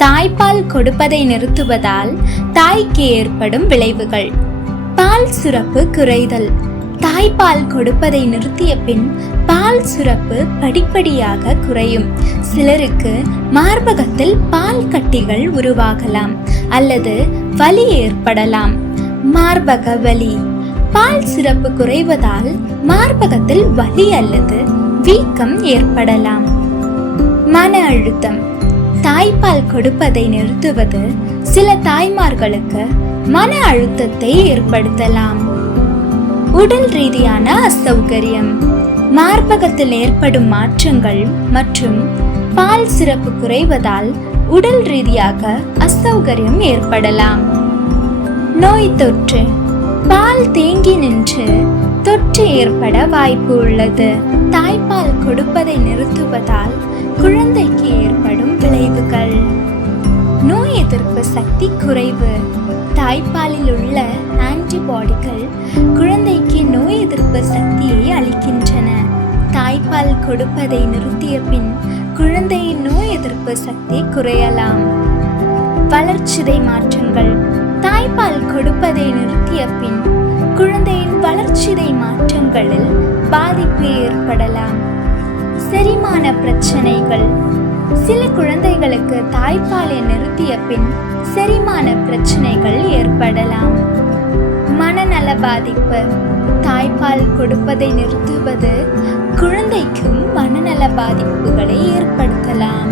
தாய்ப்பால் கொடுப்பதை நிறுத்துவதால் தாய்க்கு ஏற்படும் விளைவுகள். பால் சுரப்பு குறைதல். தாய்ப்பால் கொடுப்பதை நிறுத்திய பின் பால் சுரப்பு படிப்படியாக குறையும். சிலருக்கு மார்பகத்தில் பால் கட்டிகள் உருவாகலாம் அல்லது வலி ஏற்படலாம். மார்பக வலி. பால் சுரப்பு குறைவதால் மார்பகத்தில் வலி அல்லது வீக்கம் ஏற்படலாம். மன அழுத்தம். தாய்ப்பால் கொடுப்பதை நிறுத்துவது சில தாய்மார்களுக்கு மன அழுத்தத்தை ஏற்படுத்தலாம். உடல் ரீதியான அசௌகரியம். மார்பகத்தில் ஏற்படும் மாற்றங்கள் மற்றும் பால் சுரப்பு குறைவதால் உடல் ரீதியாக அசௌகரியம் ஏற்படலாம். நோய் தொற்று. பால் தேங்கி நின்று தொற்று ஏற்பட வாய்ப்பு உள்ளது. தாய்ப்பால் கொடுப்பதை நிறுத்துவதால் குழந்தைக்கு ஏற்படும் விளைவுகள். நோய் எதிர்ப்பு சக்தி குறைவு. தாய்ப்பாலில் உள்ள ஆன்டிபாடிகள் குழந்தைக்கு நோய் எதிர்ப்பு சக்தியை அளிக்கின்றன. தாய்ப்பால் கொடுப்பதை நிறுத்திய பின் குழந்தையின் நோய் எதிர்ப்பு சக்தி குறையலாம். வளர்ச்சிதை மாற்றங்கள். தாய்ப்பால் கொடுப்பதை நிறுத்திய பின் குழந்தையின் வளர்ச்சிதை மாற்றங்களில் பாதிப்பு ஏற்படலாம். செரிமான பிரச்சனைகள். சில குழந்தைகளுக்கு தாய்ப்பாலை நிறுத்திய பின் செரிமான பிரச்சனைகள் ஏற்படலாம். மனநல பாதிப்பு. தாய்ப்பால் கொடுப்பதை நிறுத்துவது குழந்தைக்கும் மனநல பாதிப்புகளை ஏற்படுத்தலாம்.